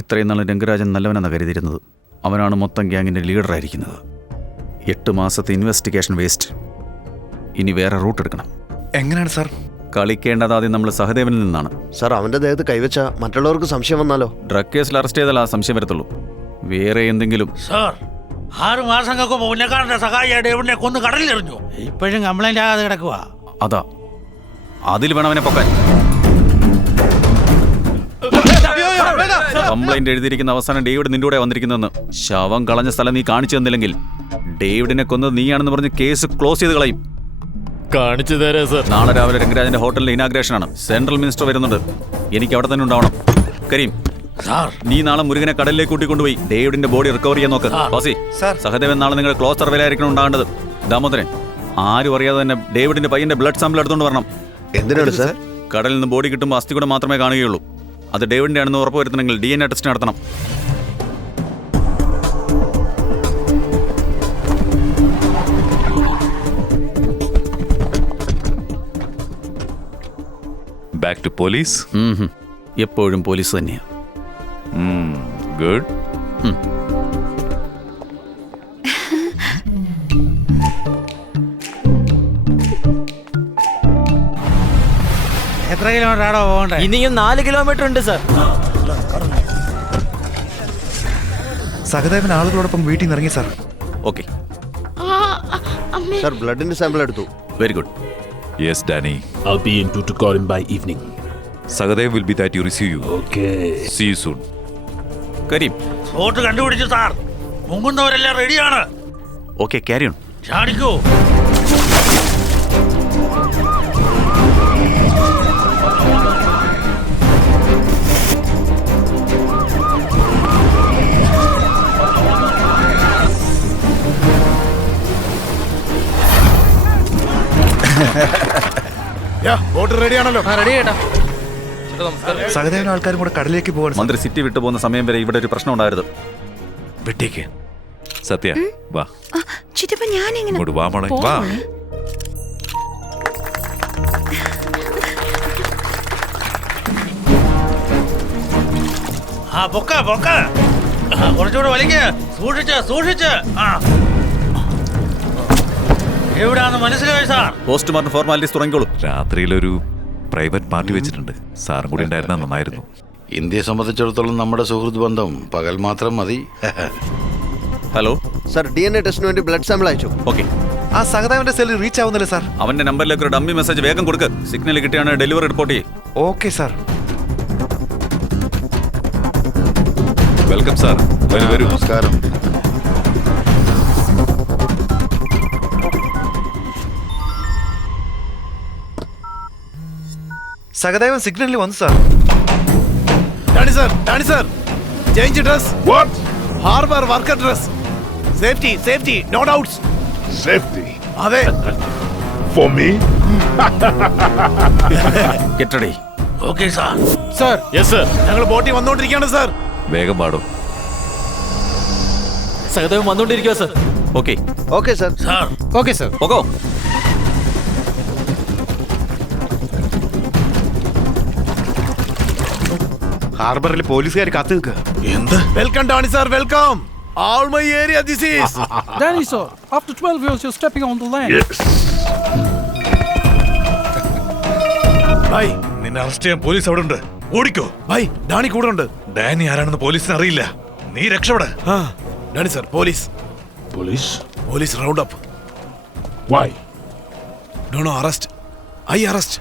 ഇത്രയും നാൾ രംഗരാജൻ നല്ലവനെന്ന് കരുതിയിരുന്നത്. അവനാണ് മൊത്തം ഗ്യാങ്ങിൻ്റെ ലീഡറായിരിക്കുന്നത്. 8 മാസത്തെ ഇൻവെസ്റ്റിഗേഷൻ വേസ്റ്റ്. ഇനി വേറെ റൂട്ട് എടുക്കണം. എങ്ങനെയാണ് സാർ? കളിക്കേണ്ടത് ആദ്യം നമ്മൾ സഹദേവനിൽ നിന്നാണ്. സാർ, അവന്റെ ദേഹത്ത് കൈവച്ച മറ്റുള്ളവർക്ക് സംശയം വന്നാലോ? ഡ്രഗ് കേസിൽ അറസ്റ്റ് ചെയ്താൽ ആ സംശയം വരത്തുള്ളൂ. വേറെ എന്തെങ്കിലും. സാർ, 6 മാസങ്ങൾക്ക് മുന്നേക്കാരന്റെ സഹായിയായിട്ട് എവിടെ കൊന്ന് കടലിലെറിഞ്ഞു. ഇപ്പോഴും കംപ്ലൈന്റ് ആകാതെ കിടക്കുക. അതാ, അതിൽ വേണം അവനെ പൊക്കാൻ. കംപ്ലൈന്റ് എഴുതിയിരിക്കുന്ന അവസാനം ഡേവിഡ് നിന്റെ കൂടെ വന്നിരിക്കുന്നെന്ന്. ശവം കളഞ്ഞ സ്ഥലം നീ കാണിച്ചു തന്നില്ലെങ്കിൽ ഡേവിഡിനെ കൊന്നത് നീയാണെന്ന് പറഞ്ഞ് കേസ് ക്ലോസ് ചെയ്ത് കളയും. കാണിച്ചു തരാം സർ. നാളെ രാവിലെ രംഗരാജന്റെ ഹോട്ടലിൽ ഇനാഗ്രേഷൻ ആണ്. സെൻട്രൽ മിനിസ്റ്റർ വരുന്നുണ്ട്. എനിക്ക് അവിടെ തന്നെ ഉണ്ടാവണം. കരീം, നീ നാളെ മുരുകനെ കടലിലേക്ക് കൂട്ടിക്കൊണ്ടുപോയി ഡേവിഡിന്റെ ബോഡി റിക്കവർ ചെയ്യാൻ നോക്ക്. ബാസി, സഹദേവൻ നാളെ നിങ്ങൾ ക്ലോസ് സർവേലായിരിക്കണം ഉണ്ടാകേണ്ടത്. ദാമോദരൻ, ആരും അറിയാതെ തന്നെ ഡേവിഡിന്റെ പയ്യന്റെ ബ്ലഡ് സാമ്പിൾ എടുത്തുകൊണ്ട് വരണം. എന്തിനാണ് സാർ? കടലിൽ നിന്ന് ബോഡി കിട്ടുമ്പോൾ അസ്ഥി കൂടെ മാത്രമേ കാണുകയുള്ളൂ. അത് ഡേവിഡിന്റെ ആണെന്ന് ഉറപ്പുവരുത്തണമെങ്കിൽ DNA ടെസ്റ്റ് നടത്തണം. Back to police. എപ്പോഴും പോലീസ് തന്നെയാ. ഗുഡ്. എത്ര കിലോമീറ്റർ ആണോ പോകണ്ടേ? ഇനിയും 4 കിലോമീറ്റർ ഉണ്ട് സർ. സഹദേവൻ ആളുകളോടൊപ്പം വീട്ടിൽ നിന്ന് ഇറങ്ങി സാർ. ഓക്കെ സാർ, ബ്ലഡിന്റെ സാമ്പിൾ എടുത്തു. Very good. Yes, Danny. I'll be in to call him by evening. Sagadev will be that you receive you. Okay. See you soon. Karim, spot കണ്ടുപിടിച്ചു sir. മുങ്ങുന്നവരെല്ലാം റെഡിയാണ്. Okay, carry on. ചാടിക്കൂ. Boat റെഡിയാണല്ലോ. Ready കേട്ടോ. സഹദേവൻ ആൾക്കാരും കൂടെ കടലിലേക്ക് പോകണം. മന്ത്രി സിറ്റി വിട്ടു പോകുന്ന സമയം വരെ ഇവിടെ ഒരു പ്രശ്നം ഉണ്ടായിരുന്നു. വിട്ടേക്ക്. സത്യ, വാ. ഞാൻ ഇങ്ങോട്ട് വാ മോളെ, വാ. പൊക്ക കുറച്ചുകൂടെ വലിക്ക്. സൂക്ഷിച്ച്. എവിടാന്ന് മനസ്സിലായി സാർ? പോസ്റ്റ്മോർട്ടം ഫോർമാലിറ്റീസ് തുടങ്ങിക്കോളൂ. രാത്രിയിലൊരു പ്രൈവറ്റ് പാർട്ടി വെച്ചിട്ടുണ്ട്. സാറും കൂടി ഉണ്ടായിരുന്ന നന്നായിരുന്നു. ഇന്ത്യയെ സംബന്ധിച്ചിടത്തോളം നമ്മുടെ സുഹൃത്ത് ബന്ധം പകൽ മാത്രം മതി. ഹലോ സാർ, DNA ടെസ്റ്റിന് വേണ്ടി ബ്ലഡ് സാമ്പിൾ അയച്ചു. ഓക്കെ, ആ സഹദേവന്റെ സെല്ലിൽ റീച്ച് ആവുന്നില്ല സാർ. അവന്റെ നമ്പറിലേക്ക് ഒരു ഡമ്മി മെസ്സേജ് വേഗം കൊടുക്ക്. സിഗ്നൽ കിട്ടിയാണ് ഡെലിവറി റിപ്പോർട്ട് ചെയ്യും. Okay sir. Welcome sir. വരൂ. നമസ്കാരം. സഹദേവൻ സിഗ്നലിൽ വന്നു sir. Danny sir, change dress. What? Harbour worker dress. Safety, no doubts. Safety? അതെ. For me? Get ready. Okay sir. Sir, yes sir. ഞങ്ങൾ ബോട്ടിൽ വന്നോണ്ടിരിക്കുകയാണ് സർ. വേഗം പാടും. സഹദേവൻ വന്നോണ്ടിരിക്കുക sir. Okay okay sir. Okay sir. പോകോ. ഹാർബറിൽ പോലീസുകാർ കാത്തു നിൽക്കുക. എന്ത്? Welcome Danny sir, welcome. All my area this is. Danny sir, after 12 years you're stepping on the land. Yes. Bye നിന്നെ അറസ്റ്റ് ചെയ്യാൻ പോലീസ് അവിടെ ഉണ്ട്. ഓടിക്കോ. ബൈ, ഡാനി കൂടെ ഉണ്ട്. ഡാനി ആരാണെന്ന് പോലീസിന് അറിയില്ല. നീ രക്ഷപ്പെട. Danny sir, police round up. Why? No, arrest. I arrest.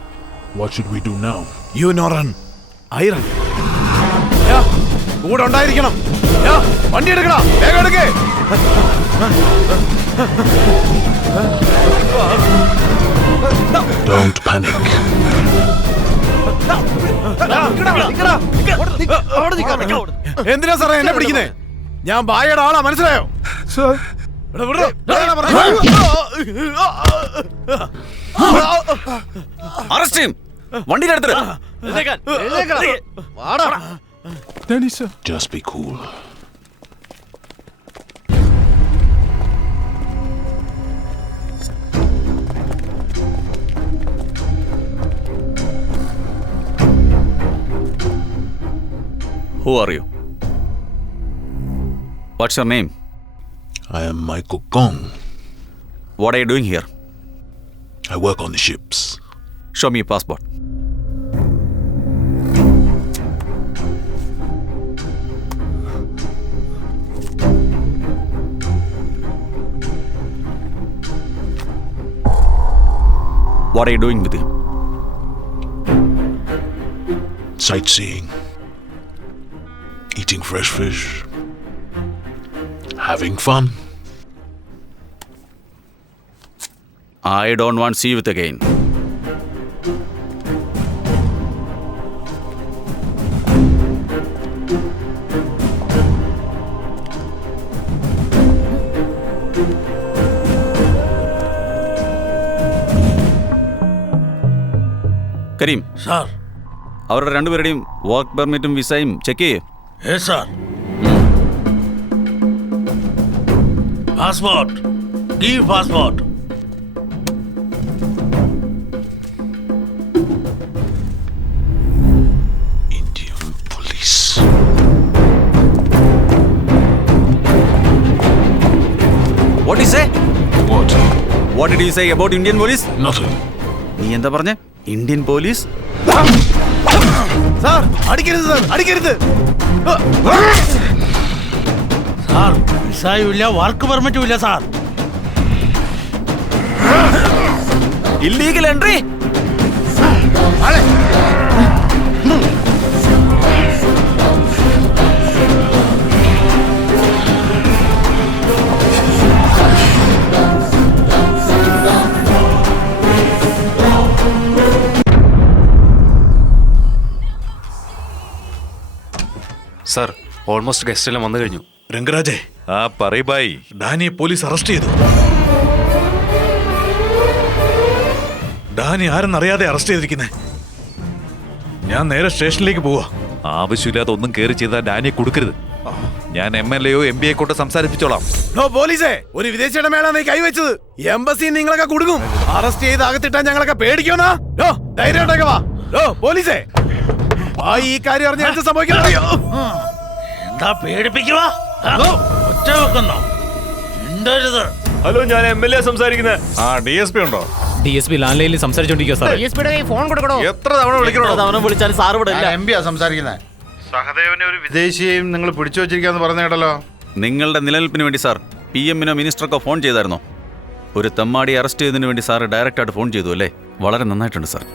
What should we do now? You no run. I run. കൂടെ ഉണ്ടായിരിക്കണം. വണ്ടി എടുക്കണം, വേഗം എടുക്കേ. Don't panic. എന്തിനാ സാറേ എന്നെ പിടിക്കുന്നേ? ഞാൻ ബായയുടെ ആളാ, മനസ്സിലായോ? Sir? അറസ്റ്റ് ചെയ്യും. വണ്ടിയിലെടുത്തിട്ട്. Danny sir? Just be cool. Who are you? What's your name? I am Michael Gong. What are you doing here? I work on the ships. Show me passport. What are you doing with him? Sightseeing. Eating fresh fish. Having fun. I don't want to see you with again. Karim, sir. അവരുടെ രണ്ടുപേരുടെയും work പെർമിറ്റും വിസയും check ചെയ്യേ. Yes sir. Passport. Give passport. Indian police. What did you say? What? What did you say about Indian police? Nothing. നീ എന്താ പറഞ്ഞേ? Indian police? Sir അടിക്കരുത്, sir അടിക്കരുത്. സാർ വിസയും ഇല്ല, വർക്ക് പെർമിറ്റും ഇല്ല sir. Illegal entry. Sir almost guest എല്ലാം വന്നു കഴിഞ്ഞു. രംഗരാജേ, ആ പറയ് ബായ്. ഡാനിയെ പോലീസ് അറസ്റ്റ് ചെയ്തു. ഡാനി ആരെന്നറിയാതെ അറസ്റ്റ് ചെയ്തിരിക്കുന്നേ. ഞാൻ നേരെ സ്റ്റേഷനിലേക്ക് പോവാ. ആവശ്യമില്ലാതെ ഒന്നും കയറി ചെയ്താൽ ഡാനിയെ കൊടുക്കരുത്. ഞാൻ MLA-യോ MB-യെ കൊണ്ട് സംസാരിപ്പിച്ചോളാം. പോലീസേ, ഒരു വിദേശിയുടെ മേള നീ കൈവച്ചത്. എംബസി നിങ്ങളൊക്കെ കൊടുക്കും. അറസ്റ്റ് ചെയ്ത് അകത്തിട്ടാ ഞങ്ങളൊക്കെ പേടിക്കണോ? ധൈര്യമായിട്ടൊക്കെ വാ. പോലീസേ, ഈ കാര്യം അറിഞ്ഞ എന്ത് സംഭവിക്കാറിയോ? എന്താ പേടിപ്പിക്കുക? ഒറ്റ വെക്കുന്നോ? മിണ്ടരുത്. ഹലോ, ഞാൻ MLA സംസാരിക്കുന്നത്. DSP ഉണ്ടോ? DSP ലാൻഡ് ലൈനിൽ സംസാരിച്ചോണ്ടിരിക്കുക സാർ. ഫോൺ കൊടുക്കണോ? എത്ര തവണ വിളിക്കണോ? തവണ വിളിച്ചാലും സാർ ഇവിടെ ഇല്ല. MB സംസാരിക്കുന്നത്. സഹദേവനെ ഒരു വിദേശിയെയും നിങ്ങൾ പിടിച്ചു വെച്ചിരിക്കാന്ന് പറഞ്ഞ കേട്ടല്ലോ. നിങ്ങളുടെ നിലനിൽപ്പിന് വേണ്ടി സാർ PM-നോ മിനിസ്റ്റർക്കോ ഫോൺ ചെയ്തായിരുന്നോ? ഒരു തെമ്മാടി അറസ്റ്റ് ചെയ്തതിനു വേണ്ടി സാർ ഡയറക്റ്റായിട്ട് ഫോൺ ചെയ്തു അല്ലേ? വളരെ നന്നായിട്ടുണ്ട് സാർ.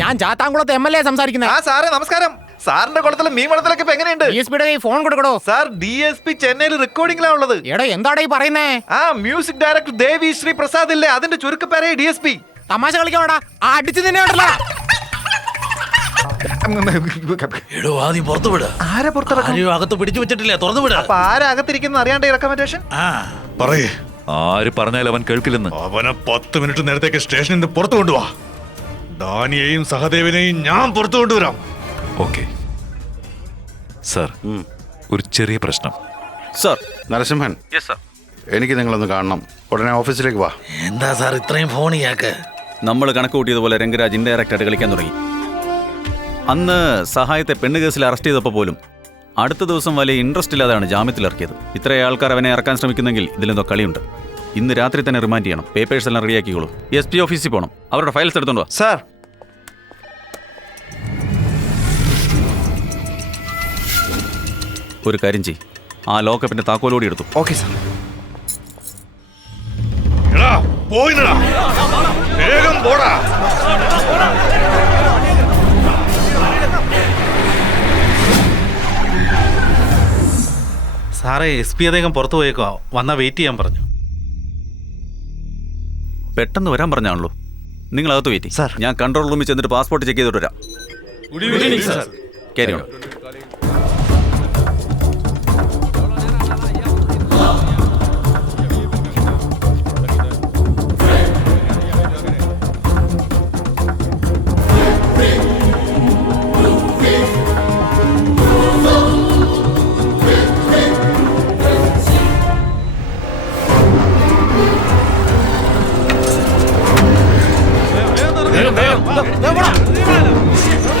ഞാൻ ചാത്താംകുളത്ത് MLA സംസാരിക്കുന്നത്. സാറേ നമസ്കാരം. സാറിന്റെ കുളത്തിലെ മീൻ വളത്തിലൊക്കെ ഇപ്പൊ എങ്ങനെയുണ്ട്? DSPയുടെ ഫോൺ കൊടുക്കണോ? സാർ DSP ചെന്നൈയിൽ റെക്കോർഡിംഗിലാ ഉള്ളത്. എടാ എന്താടാ ഈ പറയുന്നേ? ആ മ്യൂസിക് ഡയറക്ടർ ദേവി ശ്രീ പ്രസാദ് ഇല്ലേ, അതിന്റെ ചുരുക്കപ്പേരെ DSP. തമാശ കളിക്കാടാ. അടിച്ചു തന്നെ ഉണ്ടല്ലോ. എടോ, ആദ്യം പുറത്തു വിട്. ആരെ പുറത്തിറക്കും? ആരെയും അകത്ത് പിടിച്ചു വെച്ചിട്ടില്ലേ? തുറന്നു വിട്. അപ്പൊ ആരാ അകത്തിരിക്കുന്ന അറിയാണ്ട് റെക്കമെൻഡേഷൻ? പറയേ, ആര് പറഞ്ഞാലും അവൻ കേൾക്കില്ലെന്ന്. അവനെ 10 മിനിറ്റ് നേരത്തേക്ക് സ്റ്റേഷനിൽ നിന്ന് പുറത്തു കൊണ്ടുവാ. ഡാനിയെയും സഹദേവനെയും ഞാൻ പുറത്തു കൊണ്ടുവരാം. ഓക്കെ സാർ, ഒരു ചെറിയ പ്രശ്നം. സാർ. Narasimhan, yes sir. എനിക്ക് നിങ്ങളൊന്ന് കാണണം. ഉടനെ ഓഫീസിലേക്ക് വാ. എന്താ സാർ ഇത്രയും ഫോണിയാക്ക്? നമ്മൾ കണക്ക് കൂട്ടിയതുപോലെ രംഗരാജ് ഇൻഡയറക്റ്റായിട്ട് കളിക്കാൻ തുടങ്ങി. അന്ന് സഹായത്തെ പെണ്ണ് കേസിൽ അറസ്റ്റ് ചെയ്തപ്പോൾ പോലും അടുത്ത ദിവസം വലിയ ഇൻട്രസ്റ്റ് ഇല്ലാതെയാണ് ജാമ്യത്തിലിറക്കിയത്. ഇത്രയും ആൾക്കാർ അവനെ ഇറക്കാൻ ശ്രമിക്കുന്നെങ്കിൽ ഇതിലെന്തോ കളിയുണ്ട്. ഇന്ന് രാത്രി തന്നെ റിമാൻഡ് ചെയ്യണം. പേപ്പേഴ്സ് എല്ലാം റെഡിയാക്കിക്കോളൂ. SP ഓഫീസിൽ പോകണം. അവരുടെ ഫയൽസ് എടുത്തോണ്ട് വാ. സാർ, ഒരു കാര്യം ചെയ്യ്, ആ ലോക്കപ്പിന്റെ താക്കോലോടി എടുത്തു. Okay sir. പോയില്ലടാ, വേഗം പോടാ. സാറേ, SP അദ്ദേഹം പുറത്തു പോയേക്കോ, വന്നാ വെയിറ്റ് ചെയ്യാൻ പറഞ്ഞു. പെട്ടെന്ന് വരാൻ പറഞ്ഞാണല്ലോ. നിങ്ങൾ അകത്ത് വെയിറ്റ്. സാർ. ഞാൻ കൺട്രോൾ റൂമിൽ ചെന്നിട്ട് പാസ്പോർട്ട് ചെക്ക് ചെയ്തിട്ട് വരാം. Carry on.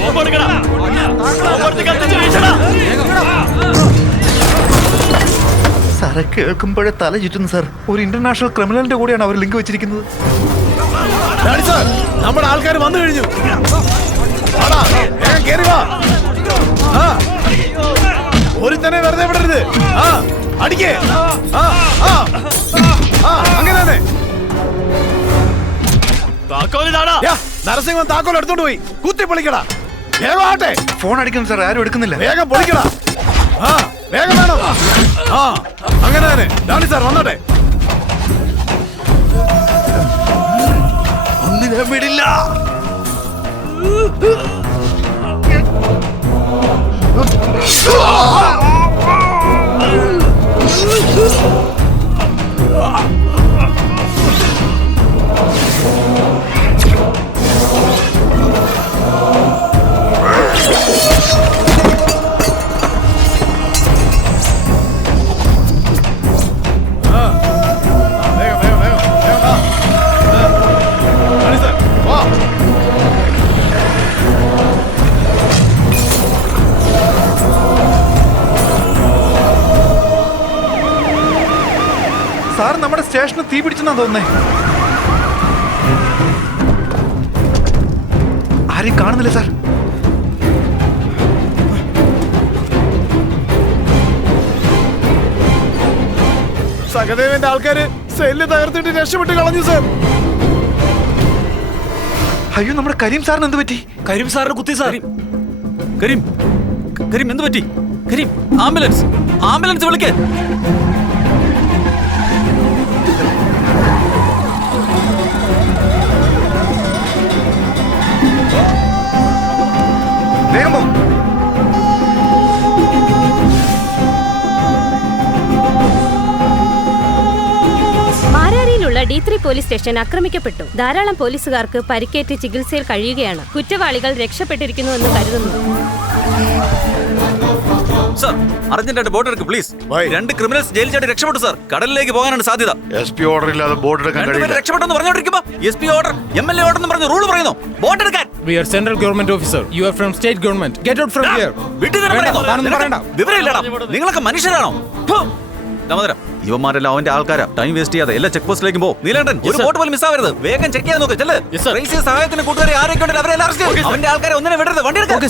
ഓപ്പൺ എടുക്കടാ. ഓപ്പൺ എടുത്ത് കത്തിച്ച് വീശ്. സാറെ കേൾക്കുമ്പോഴേ തല ചുറ്റുന്നു സാർ. ഒരു ഇന്റർനാഷണൽ ക്രിമിനലിന്റെ കൂടെയാണ് അവർ ലിങ്ക് വെച്ചിരിക്കുന്നത്. ഡാഡി സാർ, നമ്മുടെ ആൾക്കാർ വന്നു കഴിഞ്ഞു. വാടാ, വേഗം കേറി വാ. ആ, ഒരുത്തനെ വെറുതെ വിടരുത്. ആ, അടിക്കേ. ആ, ആ, ആ, അങ്ങനെ തന്നെ. യാ, നരസിംഹൻ താക്കോൽ എടുത്തോണ്ട് പോയി. കുത്തി പൊളിക്കടാ. വേഗം ആട്ടെ. ഫോൺ അടിക്കുന്നു സാർ, ആരും എടുക്കുന്നില്ല. വേഗം പൊളിക്കടാ. ആ, വേഗം വേണം. ആ, അങ്ങനെ തന്നെ. ഡാഡി സാർ വന്നോട്ടെ. ഒന്നിനെ വിടില്ല. വേഗം വേഗം വേഗം വേഗം വാ. ഡാഡി സാർ വാ. സാർ നമ്മുടെ സ്റ്റേഷന് തീ പിടിച്ചെന്നാ തോന്നുന്നേ. ആരെയും കാണുന്നില്ല സാർ. സഹദേവന്റെ ആൾക്കാര് സെല്ല് തകർത്തിട്ട് രക്ഷപ്പെട്ട് കളഞ്ഞു സാർ. അയ്യോ, നമ്മുടെ കരീം സാറിന് എന്ത് പറ്റി? കരീം സാറിന് കുത്തി സാർ. കരീം, കരീം എന്ത് പറ്റി? കരീം, ആംബുലൻസ്, ആംബുലൻസ് വിളിക്ക്. വേഗം പോ. മാരാരിയിലുള്ള D3 പോലീസ് സ്റ്റേഷൻ ആക്രമിക്കപ്പെട്ടു. ധാരാളം പോലീസുകാർക്ക് പരിക്കേറ്റ് ചികിത്സയിൽ കഴിയുകയാണ്. കുറ്റവാളികൾ രക്ഷപ്പെട്ടിരിക്കുന്നുവെന്ന് കരുതുന്നു. സാർ, അർജന്റായിട്ട് ബോട്ട് എടുക്ക് പ്ലീസ്. Why? 2 ക്രിമിനൽസ് ജയിൽ ചാടി രക്ഷപ്പെട്ടു സാർ. കടലിലേക്ക് പോകാനാണ് സാധ്യത. SP ഓർഡർ ഇല്ലാതെ ബോർഡ് എടുക്കാൻ രണ്ടുപേരും കഴിയില്ല. രക്ഷപ്പെട്ടെന്ന് പറഞ്ഞോണ്ടിരിക്കുമ്പോ SP ഓർഡർ, MLA ഓർഡർ എന്ന് പറഞ്ഞ റൂൾ പറയുന്നു. ബോട്ട് എടുക്കാൻ. We are central government officer. You are from state government. Get out from here. വിട്ടു തരാൻ വേണ്ട, പറയുന്നു. താനൊന്നും നിനക്ക് പറയണ്ട. വിവരമില്ലടാ. നിങ്ങളൊക്കെ മനുഷ്യരാണോ? ഫു. ദാമോദരം, ഇവന്മാരെല്ലാം അവന്റെ ആൾക്കാരാ. ടൈം വേസ്റ്റ് ചെയ്യാതെ എല്ലാ ചെക്ക് പോസ്റ്റിലേക്കും പോ. നീലകണ്ഠൻ, ഒരു ബോട്ട് പോലും മിസ്സാവരുത്. വേഗം ചെക്ക് ചെയ്യാൻ നോക്ക്. ചെല്ല്. റേസിയ സഹായത്തിന് കൂട്ടുകാരെ ആരൊക്കെ ഉണ്ടെങ്കിൽ അവരെ അറസ്റ്റ് ചെയ്യും. അവന്റെ ആൾക്കാരെ ഒന്നിനെ വിടരുത്. വണ്ടി എടുക്കാം.